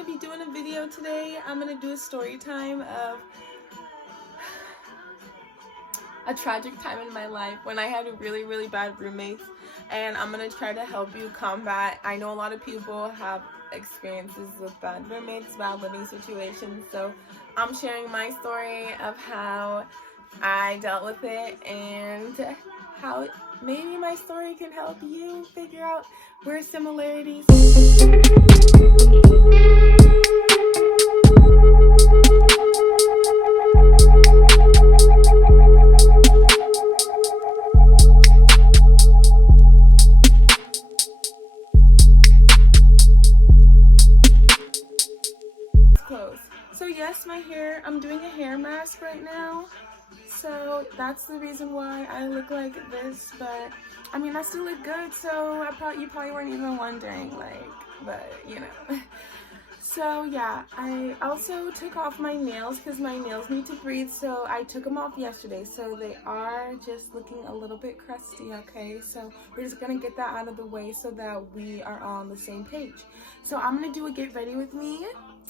gonna be doing a video today. I'm gonna do a story time of a tragic time in my life when I had really bad roommates, and I'm gonna try to help you combat. I know a lot of people have experiences with bad roommates, bad living situations, so I'm sharing my story of how I dealt with it and how maybe my story can help you figure out where similarities. Close. So yes, my hair, I'm doing a hair mask right now. So that's the reason why I look like this, but I mean, I still look good, so you probably weren't even wondering, like, but you know. So yeah, I also took off my nails because my nails need to breathe, so I took them off yesterday, so they are just looking a little bit crusty, okay? So we're just gonna get that out of the way so that we are all on the same page. So I'm gonna do a get ready with me.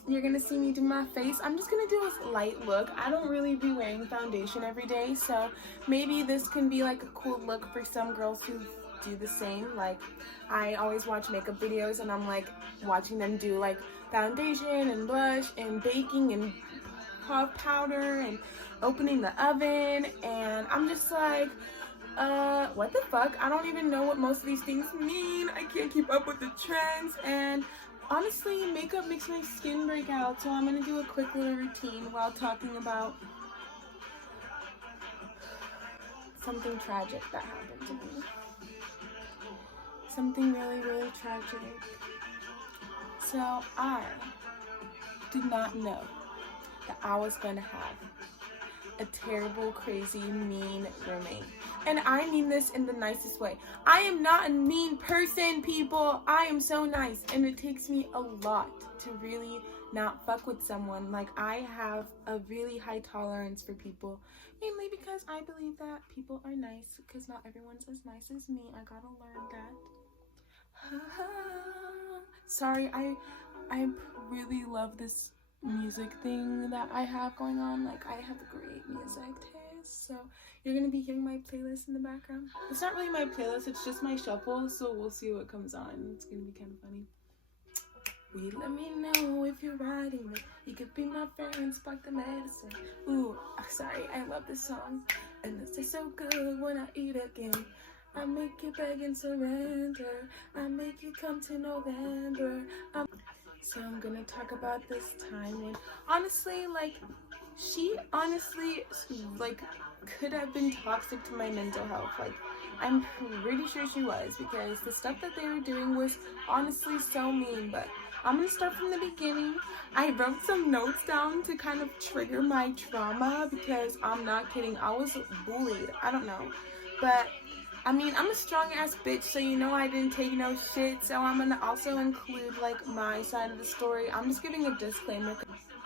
You're gonna see me do my face. I'm just gonna do a light look. I don't really be wearing foundation every day, so maybe this can be like a cool look for some girls who do the same. Like, I always watch makeup videos and I'm like watching them do like foundation and blush and baking and puff powder and opening the oven, and I'm just like, what the fuck? I don't even know what most of these things mean. I can't keep up with the trends, and honestly, makeup makes my skin break out, so I'm gonna do a quick little routine while talking about something tragic that happened to me. Something really tragic. So I did not know that I was gonna have a terrible, crazy, mean roommate. And I mean this in the nicest way. I am not a mean person, people. I am so nice, and it takes me a lot to really not fuck with someone. Like, I have a really high tolerance for people, mainly because I believe that people are nice, because not everyone's as nice as me. I gotta learn that. Sorry, I really love this music thing that I have going on. Like, I have great music taste, so you're gonna be hearing my playlist in the background. It's not really my playlist, it's just my shuffle, so we'll see what comes on. It's gonna be kind of funny. Will let me know if you're riding it. You could be my friend, spark the medicine. Ooh, sorry, I love this song. And this is so good when I eat again. I make you beg and surrender. I make you come to November. So I'm gonna talk about this time when, honestly, like, she honestly, like, could have been toxic to my mental health. Like, I'm pretty sure she was, because the stuff that they were doing was honestly so mean. But I'm gonna start from the beginning. I wrote some notes down to kind of trigger my trauma, because I'm not kidding, I was bullied. I don't know, but I mean, I'm a strong ass bitch, so you know I didn't take no shit. So I'm gonna also include like my side of the story. I'm just giving a disclaimer.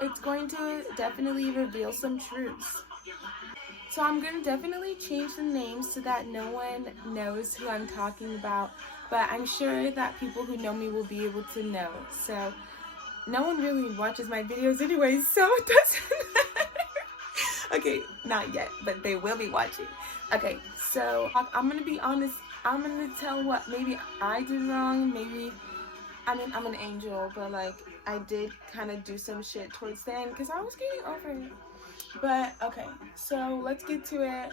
It's going to definitely reveal some truths. So I'm gonna definitely change the names so that no one knows who I'm talking about, but I'm sure that people who know me will be able to know. So no one really watches my videos anyway, so it doesn't matter. Okay, not yet, but they will be watching. Okay, so I'm gonna be honest. I'm gonna tell what maybe I did wrong. Maybe, I mean, I'm an angel, but like, I did kind of do some shit towards the end because I was getting over it. But okay, so let's get to it.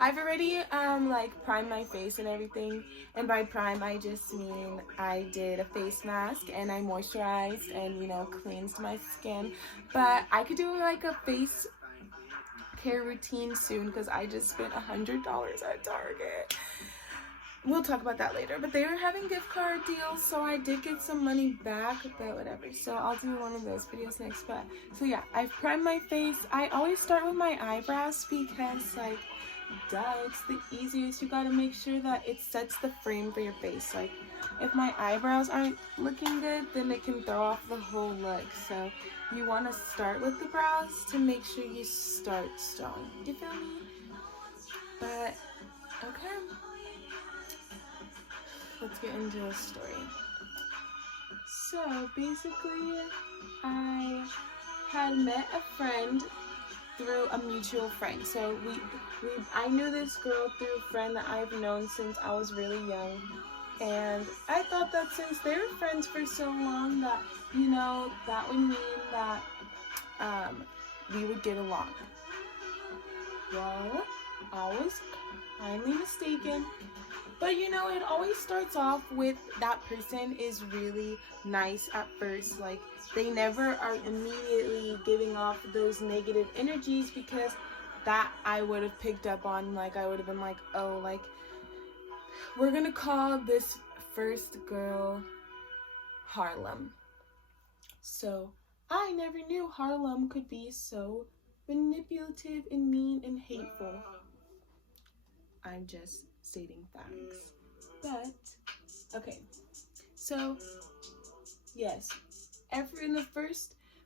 I've already like primed my face and everything, and by prime I just mean I did a face mask and I moisturized and, you know, cleansed my skin. But I could do like a face care routine soon because I just spent $100 at Target. We'll talk about that later, but they were having gift card deals, so I did get some money back, but whatever. So I'll do one of those videos next. But so yeah, I've primed my face. I always start with my eyebrows because, like, duh, it's the easiest. You gotta make sure that it sets the frame for your face. Like, if my eyebrows aren't looking good, then it can throw off the whole look. So you want to start with the brows to make sure you start strong. You feel me? But okay, let's get into the story. So basically, I had met a friend through a mutual friend. So I knew this girl through a friend that I've known since I was really young. And I thought that since they were friends for so long that, you know, that would mean that we would get along. Well, I was kindly mistaken. But you know, it always starts off with that person is really nice at first. Like, they never are immediately giving off those negative energies, because that I would have picked up on. Like, I would have been like, oh, like, we're gonna call this first girl Harlem. So I never knew Harlem could be so manipulative and mean and hateful. I'm just stating facts. But okay, so yes,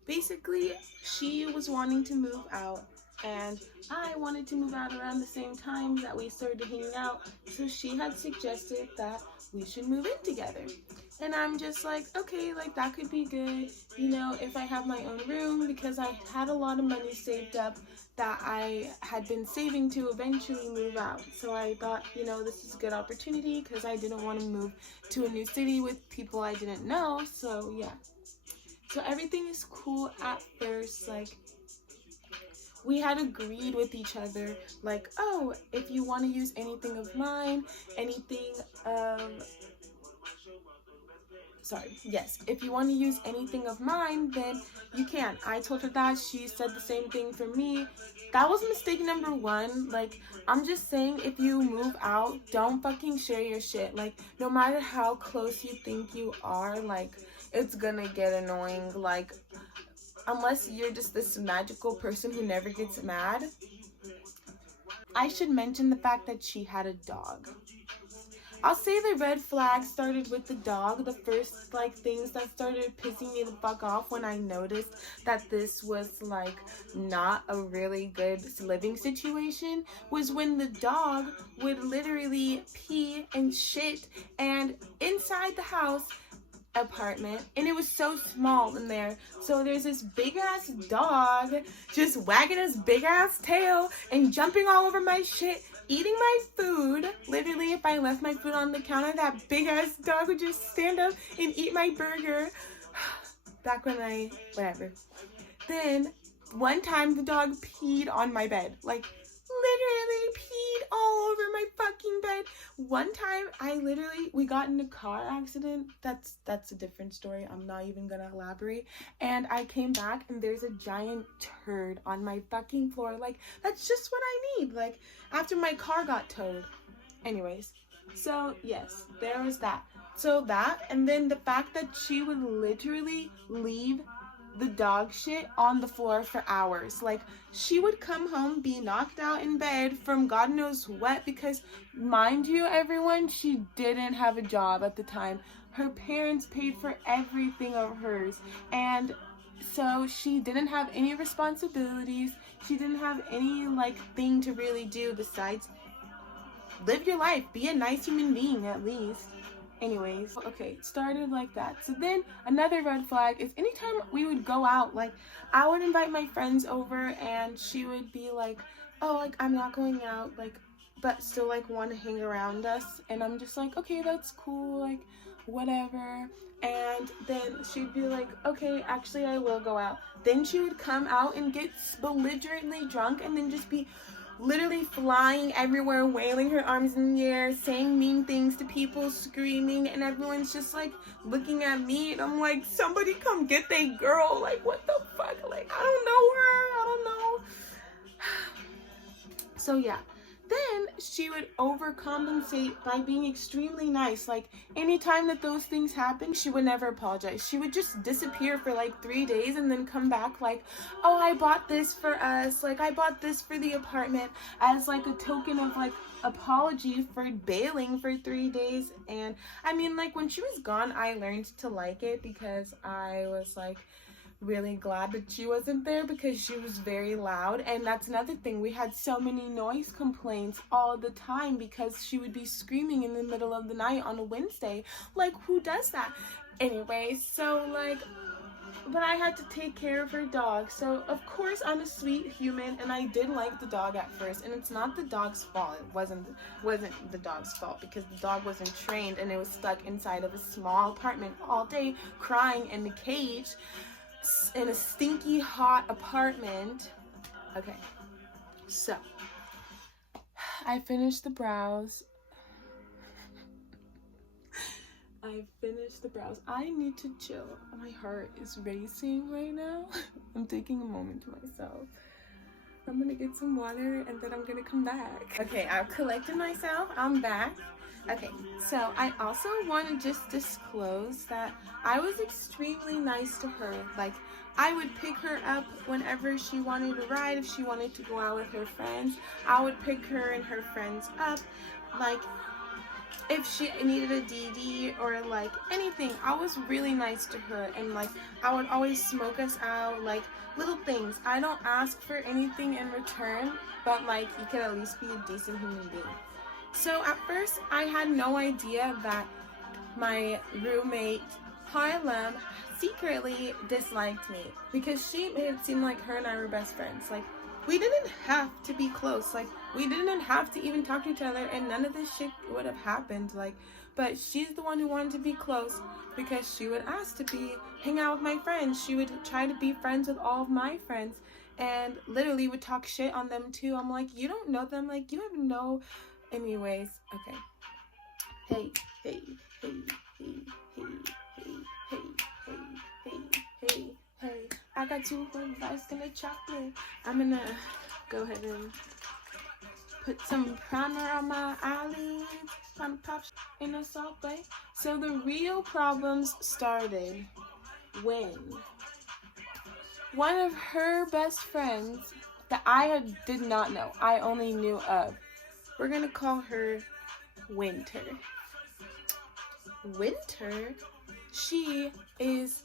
basically she was wanting to move out, and I wanted to move out around the same time that we started hanging out. So she had suggested that we should move in together. And I'm just like, okay, like that could be good, you know, if I have my own room, because I had a lot of money saved up that I had been saving to eventually move out. So I thought, you know, this is a good opportunity, because I didn't want to move to a new city with people I didn't know. So yeah. So everything is cool at first. Like, we had agreed with each other, like, oh, if you want to use anything of mine, if you want to use anything of mine, then you can. I told her that. She said the same thing for me. That was mistake number one. Like, I'm just saying, if you move out, don't fucking share your shit. Like, no matter how close you think you are, like, it's gonna get annoying. Like, unless you're just this magical person who never gets mad. I should mention the fact that she had a dog. I'll say the red flag started with the dog. The first, like, things that started pissing me the fuck off when I noticed that this was, like, not a really good living situation was when the dog would literally pee and shit and inside the house apartment, and it was so small in there. So there's this big ass dog just wagging his big ass tail and jumping all over my shit, eating my food. Literally, if I left my food on the counter, that big ass dog would just stand up and eat my burger. Back when whatever. Then one time the dog peed on my bed. Like, literally peed all over my fucking bed. One time we got in a car accident. That's a different story. I'm not even gonna elaborate. And I came back and there's a giant turd on my fucking floor. Like, that's just what I need, like, after my car got towed. Anyways, so yes, there was that. So that, and then the fact that she would literally leave the dog shit on the floor for hours. Like, she would come home, be knocked out in bed from God knows what, because, mind you, everyone, she didn't have a job at the time. Her parents paid for everything of hers, and so she didn't have any responsibilities. She didn't have any, like, thing to really do besides live your life, be a nice human being at least. Anyways, okay, it started like that. So then another red flag is anytime we would go out, like, I would invite my friends over and she would be like, oh, like, I'm not going out, like, but still, like, want to hang around us. And I'm just like, okay, that's cool, like, whatever. And then she'd be like, okay, actually, I will go out. Then she would come out and get belligerently drunk and then just be literally flying everywhere, wailing her arms in the air, saying mean things to people, screaming, and everyone's just, like, looking at me, and I'm like, somebody come get that girl. Like, what the fuck? Like, I don't know her. I don't know. So yeah, then she would overcompensate by being extremely nice. Like, anytime that those things happened, she would never apologize. She would just disappear for like 3 days and then come back like, oh, I bought this for us, like, I bought this for the apartment, as like a token of like apology for bailing for 3 days. And I mean, like, when she was gone, I learned to like it, because I was like, really glad that she wasn't there because she was very loud. And that's another thing, we had so many noise complaints all the time because she would be screaming in the middle of the night on a Wednesday. Like, who does that? Anyway, so like, but I had to take care of her dog. So of course I'm a sweet human and I did like the dog at first, and it's not the dog's fault. It wasn't the dog's fault because the dog wasn't trained and it was stuck inside of a small apartment all day crying in the cage in a stinky hot apartment. Okay, so I finished the brows. I need to chill. My heart is racing right now. I'm taking a moment to myself. I'm gonna get some water and then I'm gonna come back. Okay, I've collected myself. I'm back. Okay, so I also want to just disclose that I was extremely nice to her. Like, I would pick her up whenever she wanted to ride. If she wanted to go out with her friends, I would pick her and her friends up. Like, if she needed a DD or like anything, I was really nice to her, and like I would always smoke us out, like little things. I don't ask for anything in return, but like you can at least be a decent human being. So at first I had no idea that my roommate Harlem secretly disliked me because she made it seem like her and I were best friends. Like, we didn't have to be close. Like, we didn't have to even talk to each other, and none of this shit would have happened. Like, but she's the one who wanted to be close because she would ask to hang out with my friends. She would try to be friends with all of my friends and literally would talk shit on them too. I'm like, you don't know them. Like, you have no... Anyways, okay. Hey, hey, hey, hey, hey, hey, hey, hey, hey, hey, hey. I got 2 good bites and a chocolate. I'm gonna go ahead and put some primer on my eyelids. Trying to pop in a salt bay. So the real problems started when one of her best friends that I did not know, I only knew of, we're gonna call her Winter. Winter, she is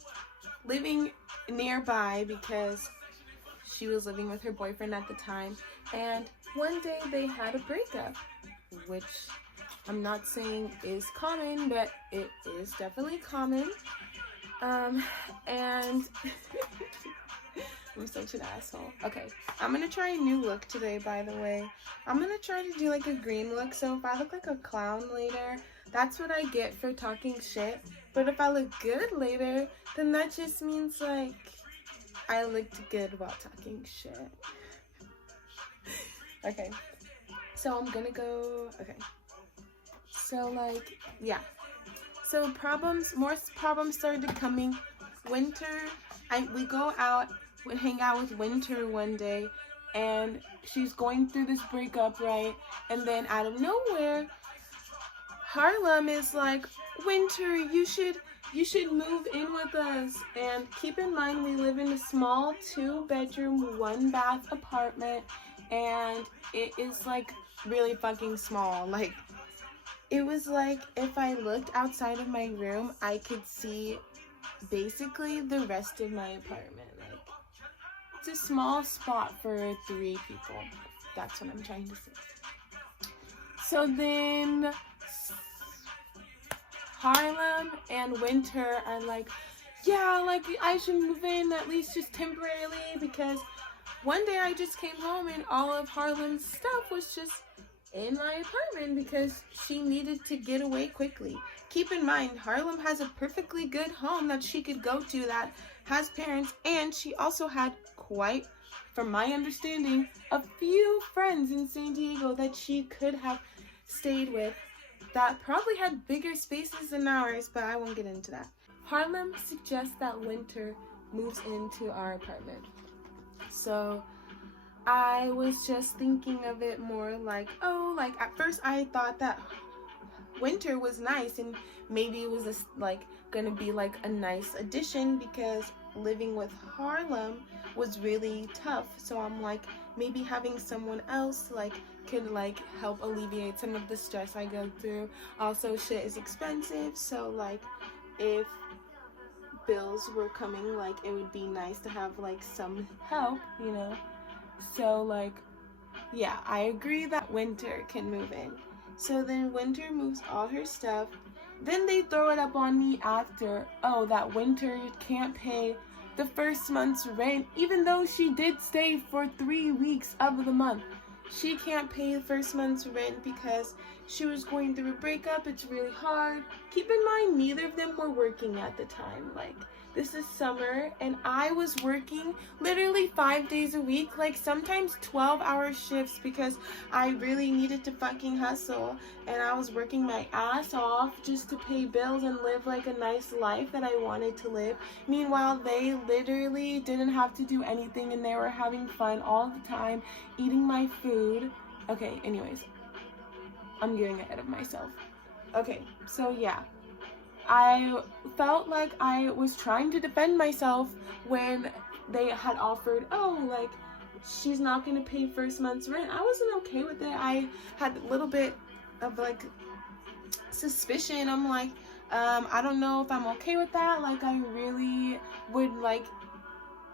living nearby because she was living with her boyfriend at the time, and one day they had a breakup, which I'm not saying is common, but it is definitely common. And I'm such an asshole. Okay, I'm gonna try a new look today, by the way. I'm gonna try to do like a green look, so if I look like a clown later, that's what I get for talking shit. But if I look good later, then that just means like I looked good while talking shit. Okay, so I'm gonna go, okay. So like, yeah. So more problems started coming. Winter, we go out, we hang out with Winter one day, and she's going through this breakup, right? And then out of nowhere, Harlem is like, Winter, you should move in with us. And keep in mind, we live in a small 2-bedroom, 1-bath apartment, and it is like really fucking small. Like, it was like if I looked outside of my room, I could see basically the rest of my apartment. Like, it's a small spot for 3 people. That's what I'm trying to say. So then Harlem and Winter are like, yeah, like I should move in at least just temporarily, because one day I just came home and all of Harlem's stuff was just in my apartment because she needed to get away quickly. Keep in mind, Harlem has a perfectly good home that she could go to that has parents, and she also had quite, from my understanding, a few friends in San Diego that she could have stayed with that probably had bigger spaces than ours, but I won't get into that. Harlem suggests that Winter moves into our apartment. So I was just thinking of it more like, oh, like at first I thought that Winter was nice and maybe it was gonna be like a nice addition because living with Harlem was really tough. So I'm like, maybe having someone else like could like help alleviate some of the stress I go through. Also, shit is expensive, so like if bills were coming, like it would be nice to have like some help, you know. So like, yeah, I agree that Winter can move in. So then Winter moves all her stuff. Then they throw it up on me after, oh, that Winter can't pay the first month's rent, even though she did stay for 3 weeks of the month. She can't pay the first month's rent because she was going through a breakup. It's really hard. Keep in mind, neither of them were working at the time. Like, this is summer, and I was working literally 5 days a week, like sometimes 12-hour shifts because I really needed to fucking hustle, and I was working my ass off just to pay bills and live like a nice life that I wanted to live. Meanwhile, they literally didn't have to do anything, and they were having fun all the time, eating my food. Okay, anyways, I'm getting ahead of myself. Okay, so yeah. I felt like I was trying to defend myself when they had offered, oh, like, she's not going to pay first month's rent. I wasn't okay with it. I had a little bit of, like, suspicion. I'm like, I don't know if I'm okay with that. Like, I really would, like,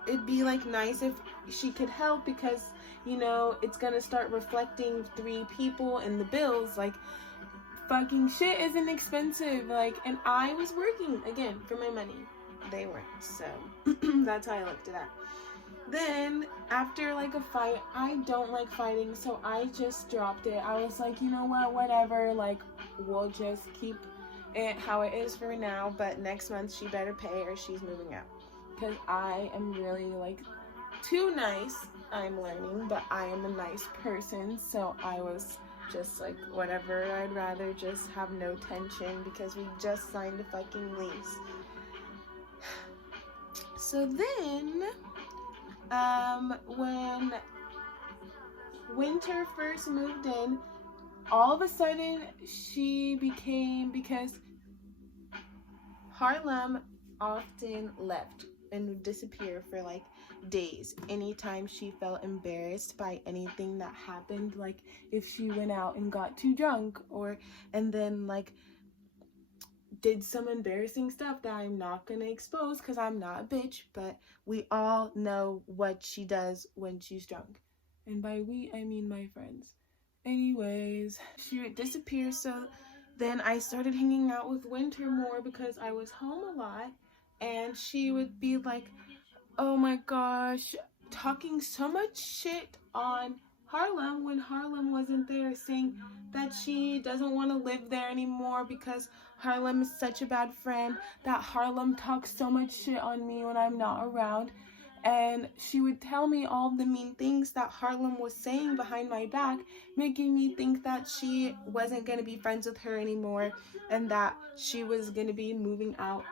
it'd be, like, nice if she could help because, you know, it's going to start reflecting 3 people in the bills, like, fucking shit isn't expensive, like, and I was working, again, for my money. They weren't, so that's how I looked at that. Then, after, like, a fight, I don't like fighting, so I just dropped it. I was like, you know what, whatever, like, we'll just keep it how it is for now, but next month she better pay or she's moving out. Because I am really, like, too nice, I'm learning, but I am a nice person, so I was just like, whatever, I'd rather just have no tension because we just signed a fucking lease. So then, when Winter first moved in, all of a sudden she became, because Harlem often left and would disappear for like days anytime she felt embarrassed by anything that happened, like if she went out and got too drunk and then like did some embarrassing stuff that I'm not gonna expose because I'm not a bitch, but we all know what she does when she's drunk, and by we I mean my friends. Anyways, she would disappear, so then I started hanging out with Winter more because I was home a lot, and she would be like, oh my gosh, talking so much shit on Harlem when Harlem wasn't there, saying that she doesn't want to live there anymore because Harlem is such a bad friend, that Harlem talks so much shit on me when I'm not around. And she would tell me all the mean things that Harlem was saying behind my back, making me think that she wasn't going to be friends with her anymore and that she was going to be moving out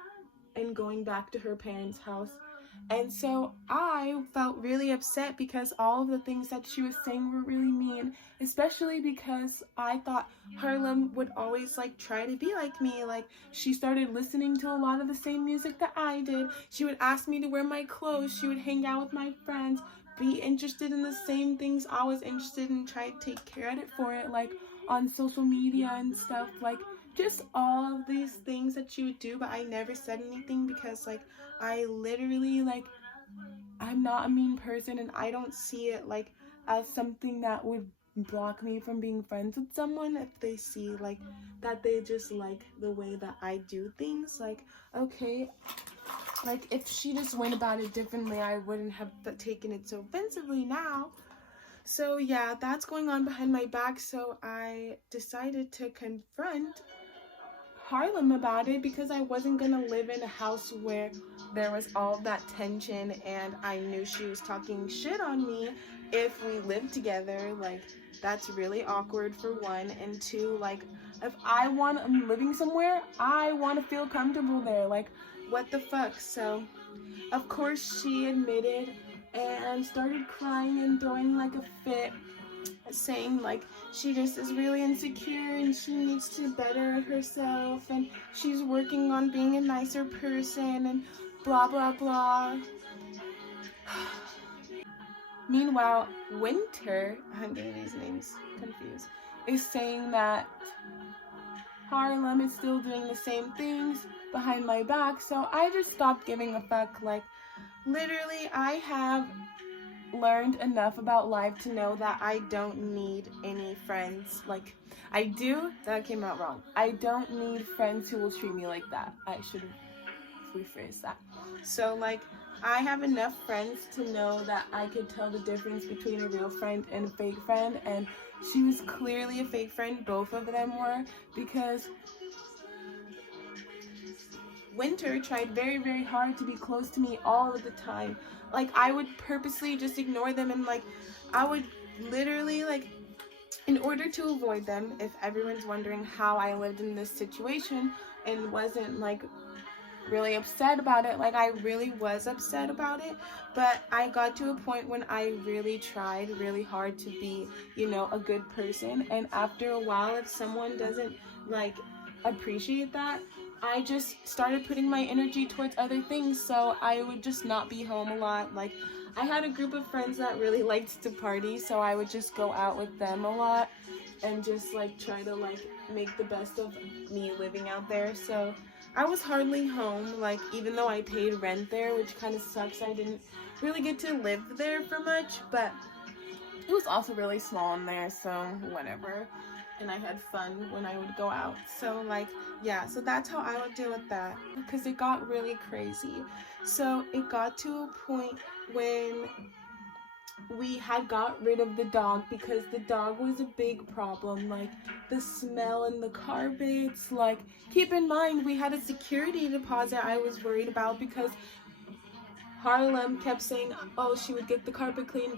and going back to her parents' house. And so I felt really upset because all of the things that she was saying were really mean, especially because I thought Harlem would always like try to be like me. Like, she started listening to a lot of the same music that I did. She would ask me to wear my clothes. She would hang out with my friends, be interested in the same things I was interested in, try to take credit for it, like on social media and stuff, like just all of these things that she would do. But I never said anything because like I literally, like, I'm not a mean person, and I don't see it like as something that would block me from being friends with someone if they see like that they just like the way that I do things. Like, okay, like if she just went about it differently, I wouldn't have taken it so offensively now. So yeah, that's going on behind my back, so I decided to confront Harlem about it because I wasn't gonna live in a house where there was all that tension and I knew she was talking shit on me if we lived together. Like, that's really awkward for one, and two, like, if I'm living somewhere, I want to feel comfortable there. Like, what the fuck? So of course she admitted and started crying and throwing like a fit, saying like she just is really insecure and she needs to better herself and she's working on being a nicer person and blah blah blah. Meanwhile, Winter, I'm getting these names confused, is saying that Harlem is still doing the same things, behind my back. So I just stopped giving a fuck. Like, literally, I have learned enough about life to know that I don't need any friends. Like, I do, that came out wrong. I don't need friends who will treat me like that. I should have rephrased that. So, like, I have enough friends to know that I could tell the difference between a real friend and a fake friend, and she was clearly a fake friend. Both of them were, because Winter tried very, very hard to be close to me all of the time. Like, I would purposely just ignore them, and like, I would literally, like, in order to avoid them, if everyone's wondering how I lived in this situation and wasn't like really upset about it, like, I really was upset about it, but I got to a point when I really tried really hard to be, you know, a good person, and after a while, if someone doesn't like appreciate that, I just started putting my energy towards other things. So I would just not be home a lot. Like, I had a group of friends that really liked to party, so I would just go out with them a lot and just like try to like make the best of me living out there. So I was hardly home, like, even though I paid rent there, which kind of sucks. I didn't really get to live there for much, but it was also really small in there, so whatever. And I had fun when I would go out. So like, yeah, so that's how I would deal with that, because it got really crazy. So it got to a point when we had got rid of the dog, because the dog was a big problem. Like, the smell in the carpets, like, keep in mind we had a security deposit I was worried about, because Harlem kept saying, oh, she would get the carpet clean,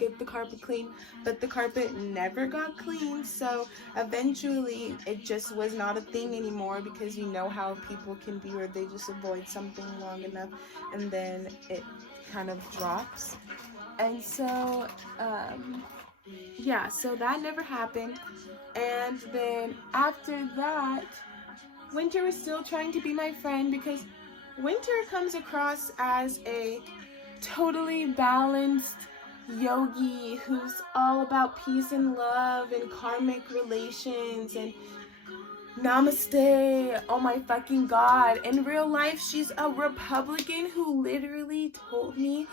but the carpet never got clean. So eventually it just was not a thing anymore, because you know how people can be, where they just avoid something long enough and then it kind of drops. And so yeah, so that never happened. And then after that, Winter was still trying to be my friend, because Winter comes across as a totally balanced yogi who's all about peace and love and karmic relations and namaste. Oh my fucking god. In real life, she's a Republican who literally told me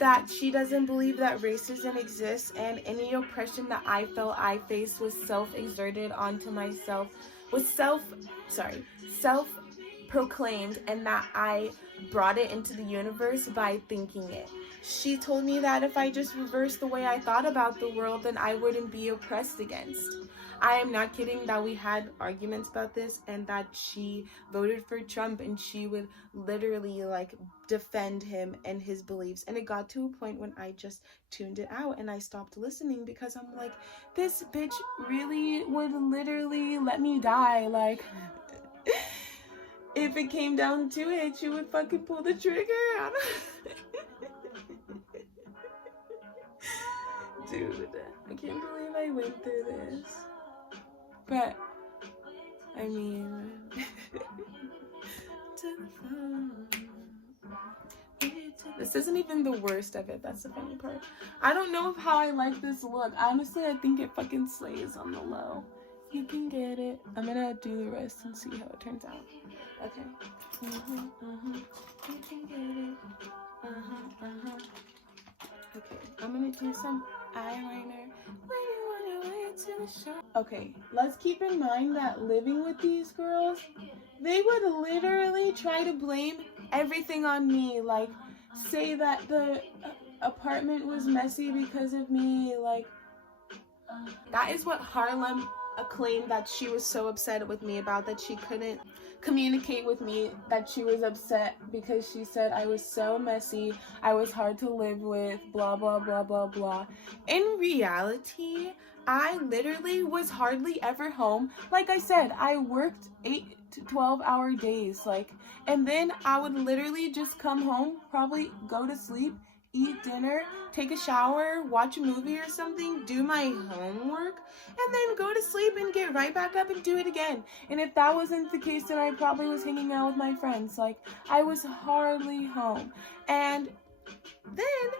that she doesn't believe that racism exists, and any oppression that I felt I faced was self-exerted onto myself, was self-proclaimed, and that I brought it into the universe by thinking it. She told me that if I just reversed the way I thought about the world, then I wouldn't be oppressed against. I am not kidding that we had arguments about this, and that she voted for Trump, and she would literally like defend him and his beliefs. And it got to a point when I just tuned it out and I stopped listening, because I'm like, this bitch really would literally let me die. Like, if it came down to it, she would fucking pull the trigger. Dude, I can't believe I went through this. But, I mean, this isn't even the worst of it. That's the funny part. I don't know how I like this look. Honestly, I think it fucking slays on the low. You can get it. I'm gonna do the rest and see how it turns out. Okay. You can get it. Okay, I'm gonna do some eyeliner. When you on your way to the shop. Okay, let's keep in mind that living with these girls, they would literally try to blame everything on me. Like, say that the apartment was messy because of me. Like, that is what Harlem claimed that she was so upset with me about, that she couldn't communicate with me, that she was upset because she said I was so messy, I was hard to live with, blah blah blah blah blah. In reality, I literally was hardly ever home. Like I said, I worked 8 to 12-hour days, like, and then I would literally just come home, probably go to sleep, eat dinner, take a shower, watch a movie or something, do my homework, and then go to sleep and get right back up and do it again. And if that wasn't the case, then I probably was hanging out with my friends. Like, I was hardly home. And then,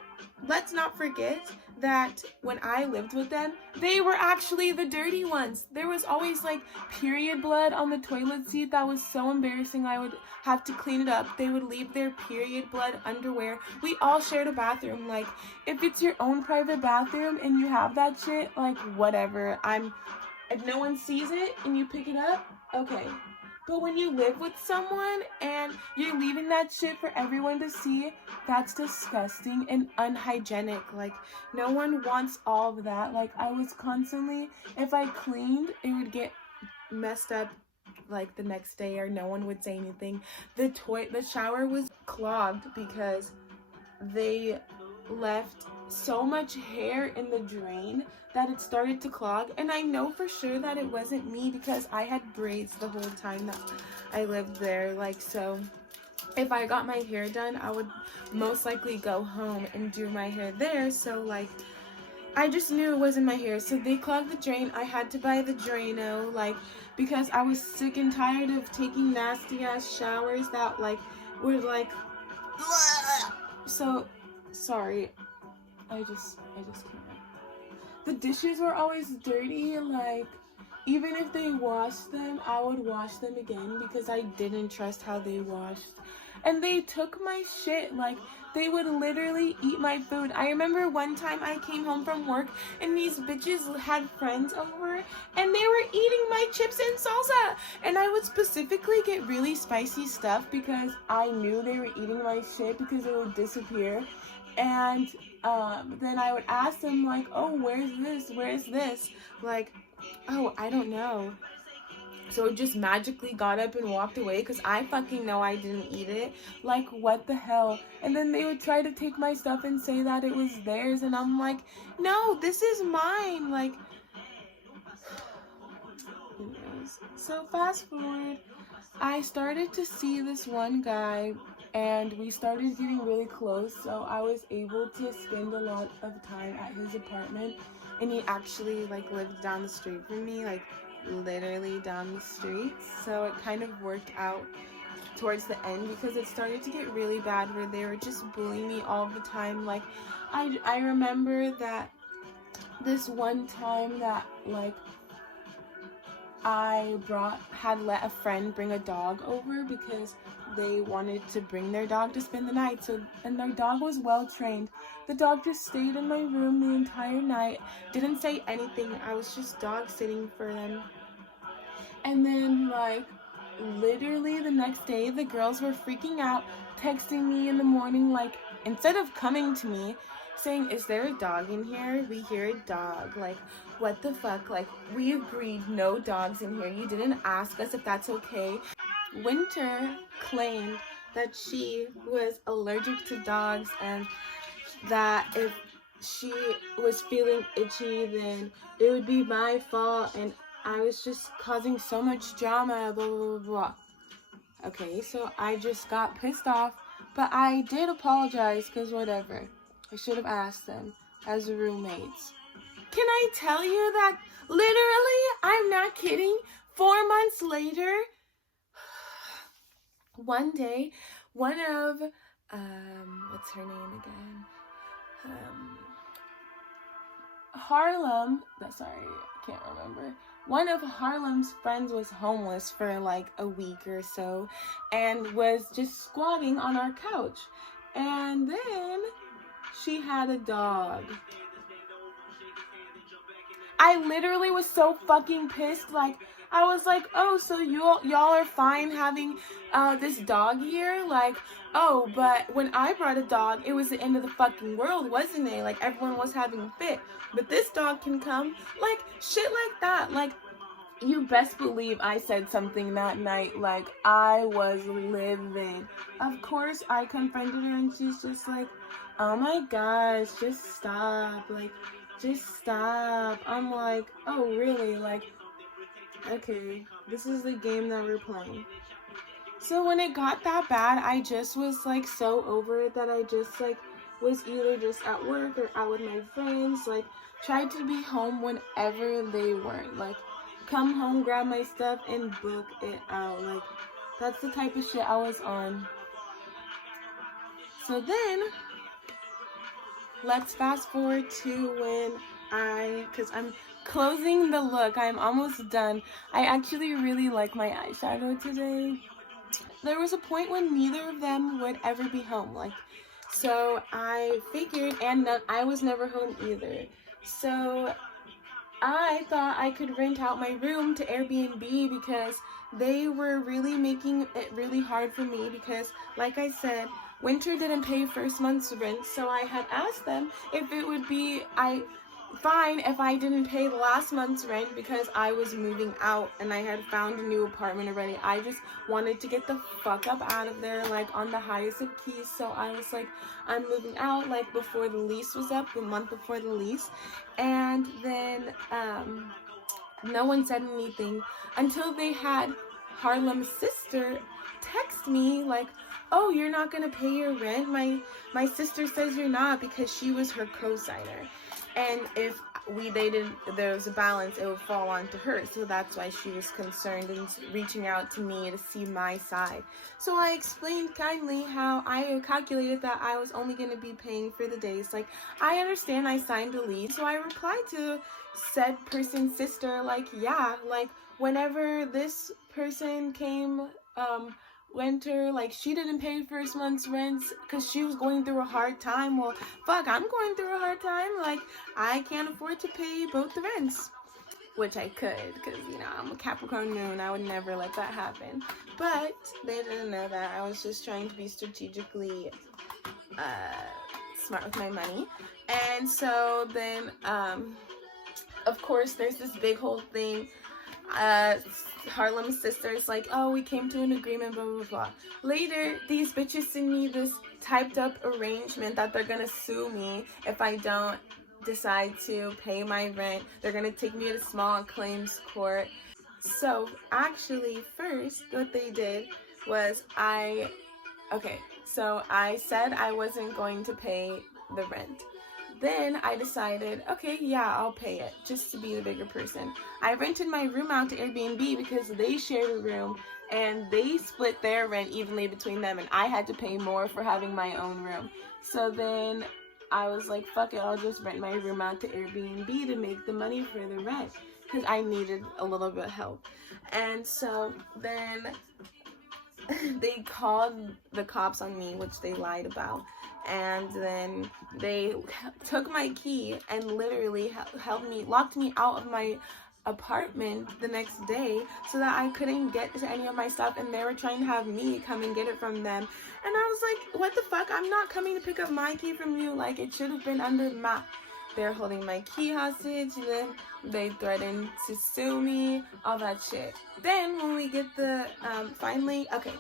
let's not forget that when I lived with them, they were actually the dirty ones. There was always like period blood on the toilet seat. That was so embarrassing. I would have to clean it up. They would leave their period blood underwear. We all shared a bathroom. Like, if it's your own private bathroom and you have that shit, like, whatever. If no one sees it and you pick it up, okay. But when you live with someone and you're leaving that shit for everyone to see, that's disgusting and unhygienic. Like, no one wants all of that. Like, I was constantly, if I cleaned, it would get messed up like the next day, or no one would say anything. The shower was clogged because they left so much hair in the drain that it started to clog, and I know for sure that it wasn't me because I had braids the whole time that I lived there. Like, so if I got my hair done, I would most likely go home and do my hair there. So like, I just knew it wasn't my hair. So they clogged the drain. I had to buy the Drano, like, because I was sick and tired of taking nasty ass showers that like were like, so sorry, I just can't. The dishes were always dirty. Like, even if they washed them, I would wash them again because I didn't trust how they washed. And they took my shit. Like, they would literally eat my food. I remember one time I came home from work and these bitches had friends over and they were eating my chips and salsa. And I would specifically get really spicy stuff because I knew they were eating my shit because it would disappear. And then I would ask them, like, oh, where's this? Like, oh, I don't know. So it just magically got up and walked away because I fucking know I didn't eat it. Like, what the hell? And then they would try to take my stuff and say that it was theirs, and I'm like, no, this is mine. Like, anyways. So fast forward, I started to see this one guy and we started getting really close, so I was able to spend a lot of time at his apartment, and he actually like lived down the street from me, like literally down the street. So it kind of worked out towards the end because it started to get really bad where they were just bullying me all the time. Like, I remember that this one time that like I had let a friend bring a dog over because they wanted to bring their dog to spend the night. So, and their dog was well trained. The dog just stayed in my room the entire night, didn't say anything. I was just dog sitting for them. And then like literally the next day, the girls were freaking out, texting me in the morning, like, instead of coming to me saying, is there a dog in here? We hear a dog. Like, what the fuck? Like, we agreed no dogs in here. You didn't ask us if that's okay. Winter claimed that she was allergic to dogs and that if she was feeling itchy, then it would be my fault and I was just causing so much drama, blah, blah, blah, blah. Okay, so I just got pissed off, but I did apologize because whatever. I should have asked them as roommates. Can I tell you that literally, I'm not kidding, 4 months later, one day, one of, what's her name again? I can't remember. One of Harlem's friends was homeless for like a week or so and was just squatting on our couch. And then she had a dog. I literally was so fucking pissed. Like, I was like, oh, so y'all are fine having this dog here? Like, oh, but when I brought a dog, it was the end of the fucking world, wasn't it? Like, everyone was having a fit. But this dog can come. Like, shit like that. Like, you best believe I said something that night. Like, I was livid. Of course, I confronted her and she's just like, oh my gosh, just stop. Like, just stop. I'm like, oh, really? Like, okay, this is the game that we're playing. So when it got that bad, I just was like so over it that I just like was either just at work or out with my friends. Like, tried to be home whenever they weren't. Like, come home, grab my stuff, and book it out. Like, that's the type of shit I was on. So then, let's fast forward to when because I'm closing the look. I'm almost done. I actually really like my eyeshadow today. There was a point when neither of them would ever be home. Like, so I figured, and I was never home either. So I thought I could rent out my room to Airbnb because they were really making it really hard for me because, like I said, Winter didn't pay first month's rent, so I had asked them if it would be fine if I didn't pay the last month's rent because I was moving out and I had found a new apartment already. I just wanted to get the fuck up out of there, like, on the highest of keys. So I was like, I'm moving out, like, before the lease was up, the month before the lease. And then no one said anything until they had Harlem's sister text me like, oh, you're not gonna pay your rent? My sister says you're not because she was her co-signer, and if there was a balance, it would fall onto her. So that's why she was concerned and reaching out to me to see my side. So I explained kindly how I calculated that I was only going to be paying for the days. Like, I understand I signed a lease. So I replied to said person's sister, like, yeah, like, whenever this person came, Winter, like, she didn't pay first month's rent because she was going through a hard time. Well, fuck, I'm going through a hard time. Like, I can't afford to pay both the rents, which I could because, you know, I'm a Capricorn moon. I would never let that happen. But they didn't know that. I was just trying to be strategically smart with my money. And so then, of course, there's this big whole thing. Harlem's sister's like, oh, we came to an agreement, blah, blah, blah. Later, these bitches send me this typed up arrangement that they're gonna sue me if I don't decide to pay my rent. They're gonna take me to small claims court. So actually, first, what they did was so I said I wasn't going to pay the rent. Then I decided, okay, yeah, I'll pay it, just to be the bigger person. I rented my room out to Airbnb because they shared a room, and they split their rent evenly between them, and I had to pay more for having my own room. So then I was like, fuck it, I'll just rent my room out to Airbnb to make the money for the rent, because I needed a little bit of help. And so then they called the cops on me, which they lied about. And then they took my key and literally locked me out of my apartment the next day so that I couldn't get to any of my stuff, and they were trying to have me come and get it from them. And I was like, what the fuck? I'm not coming to pick up my key from you. Like, it should have been under they're holding my key hostage, and then they threatened to sue me, all that shit. Then when we get the finally, okay,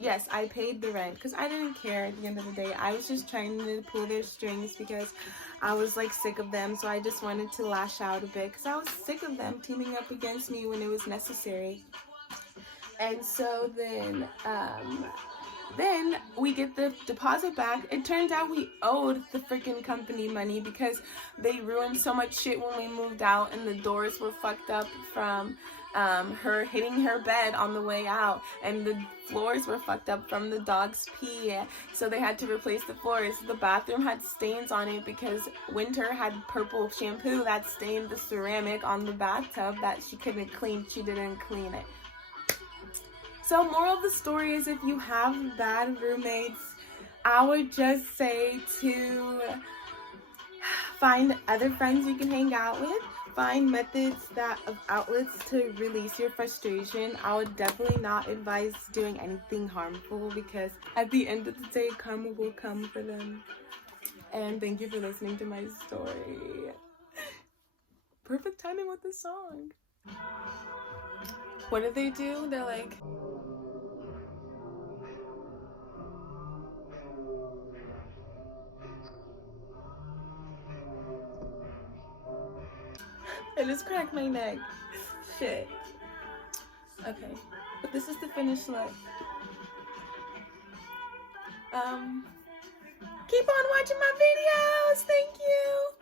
yes, I paid the rent because I didn't care at the end of the day. I was just trying to pull their strings because I was like sick of them, so I just wanted to lash out a bit because I was sick of them teaming up against me when it was necessary. And so then we get the deposit back. It turns out we owed the freaking company money because they ruined so much shit when we moved out, and the doors were fucked up from her hitting her bed on the way out, and the floors were fucked up from the dog's pee, so they had to replace the floors. The bathroom had stains on it because Winter had purple shampoo that stained the ceramic on the bathtub that she couldn't clean. She didn't clean it. So moral of the story is, if you have bad roommates, I would just say to find other friends you can hang out with. Find methods of outlets to release your frustration. I would definitely not advise doing anything harmful because at the end of the day, karma will come for them. And thank you for listening to my story. Perfect timing with this song. What did they do? They're like... I just cracked my neck. Shit. Okay. But this is the finished look. Keep on watching my videos. Thank you.